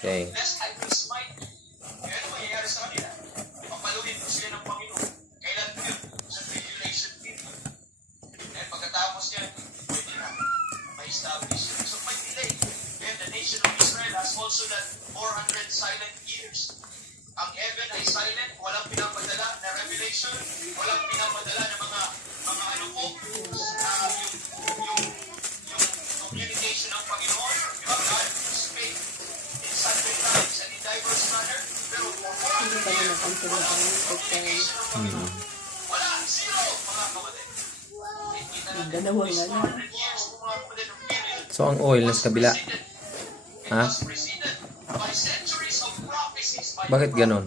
Okay. Lest I will smite you. Kaya ano mangyayari sa kanila? Papaluin ko sila ng Panginoon. Kailan ko yun? Sa tribulation period. And pagkatapos yan, pwede na ma-establish yun. So may delay. And the nation of Israel has also done 400 silent years. Ang heaven ay silent, walang pinapadala na revelation, walang pinapadala na mga ano po, yung communication ng Panginoon. God speak in sundry times and in diverse manner. Pero wala, zero, mga kapatid. Dalawang ano. 400 years, mga kapatid, ng period. So, ang oil nasa kabila. Ha? Preceded by centuries of prophecies. Bakit ganon?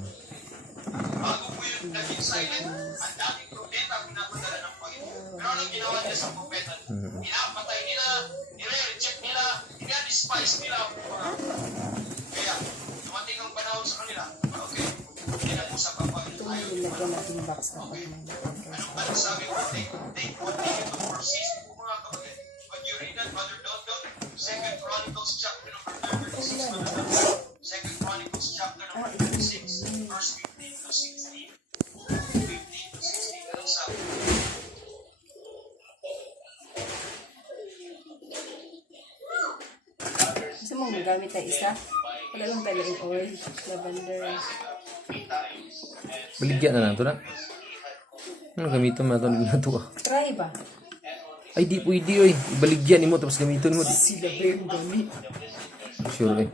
Bago po yun naging silent, ang daming propeta ang pinapadala ng Panginoon. Pero anong ginawa niya sa propeta? Pinapatay nila, nire-reject nila, nire-despise nila. Kaya, dumating ang panahon sa kanila. Okay, pinag-usap ang Panginoon. Nilagyan natin yung box na Anong sabi ko? They continue to persist po mga kapatid. But you read that, Brother Dondon, 2 Chronicles chapter number 36, 2 Chronicles chapter number 36, verse 15 to 16. 15 to 16, anong sabi? Gusto mong magamit na isa? Wala lang pala yung oil, lavender. Baligyan na lang ito na. Ano gamitin mo na ito? Try ba? Ay, di pwede oy. Baligyan mo tapos gamitin mo. Sila ba yung gamit? Sure eh.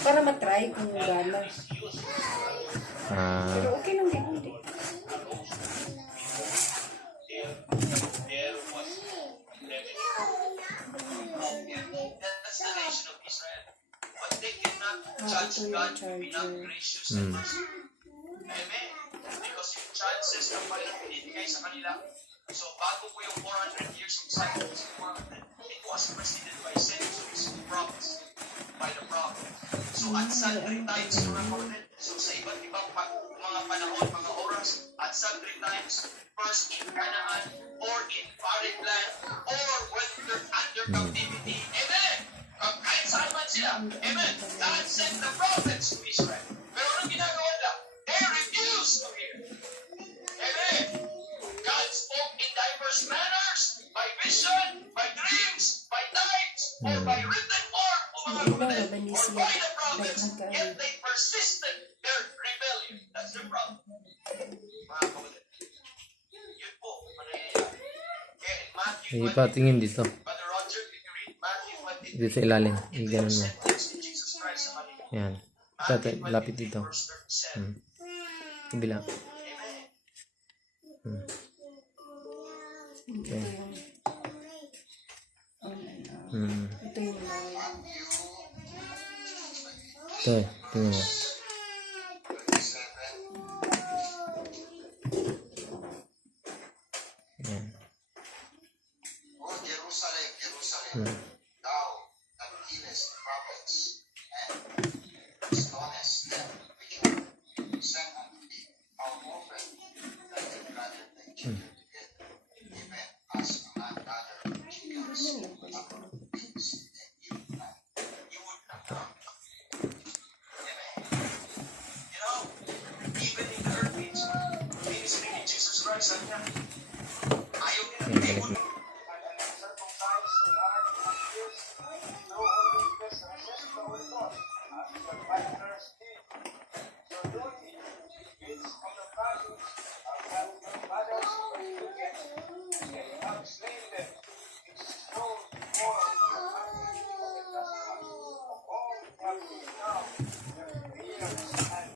Para matry kung gano'n. Ah, Pero okay lang din. Hindi. That's the nation of Israel. But they cannot judge God to be not gracious and merciful. Amen. Because yung chances ng Panginoon binibigay sa kanila. So bago po yung 400 years of silence, it was preceded by centuries of prophecy by the prophet. So at sundry times, mga kapatid, so sa iba't ibang mga panahon, mga oras, at sundry times, first in Canaan, or in foreign land, or when they're under captivity. Amen! Kahit saan man sila. Amen! God sent the prophets to Israel. Pero anong ginagawa nila? They refused to hear. Amen! God spoke in diverse manners, by vision, by dreams, by types, or by written form, o mga kapatid, or by the prophets, yet they persisted their rebellion. That's the problem. Mga kapatid. Yun po, manayayari. Kaya in Matthew ipatingin dito. Brother Roger, if you read Matthew 23, Dito sa ilalim. Iganon mo. sentence in Jesus Christ sa kanila. Yan. Tata, lapit dito. Verse 37. Kabila. Amen. Okay. Ito yung Ito, tingnan mo. Yan. O Jerusalem, Jerusalem, thou that killest prophets and stonest them which were sent unto thee, how often that they gathered thy children together, even as a man gathered chickens among pigs, and you would not come. Amen. You know, even in the earthly ministry of Jesus Christ, ayaw nila, they would circumcise the heart and ears, through holy resist the Holy Ghost, as the pioneers did. So doing it, it's on the values of the mothers of the and they have slain them. It's no more of the country of the testament of all that is now.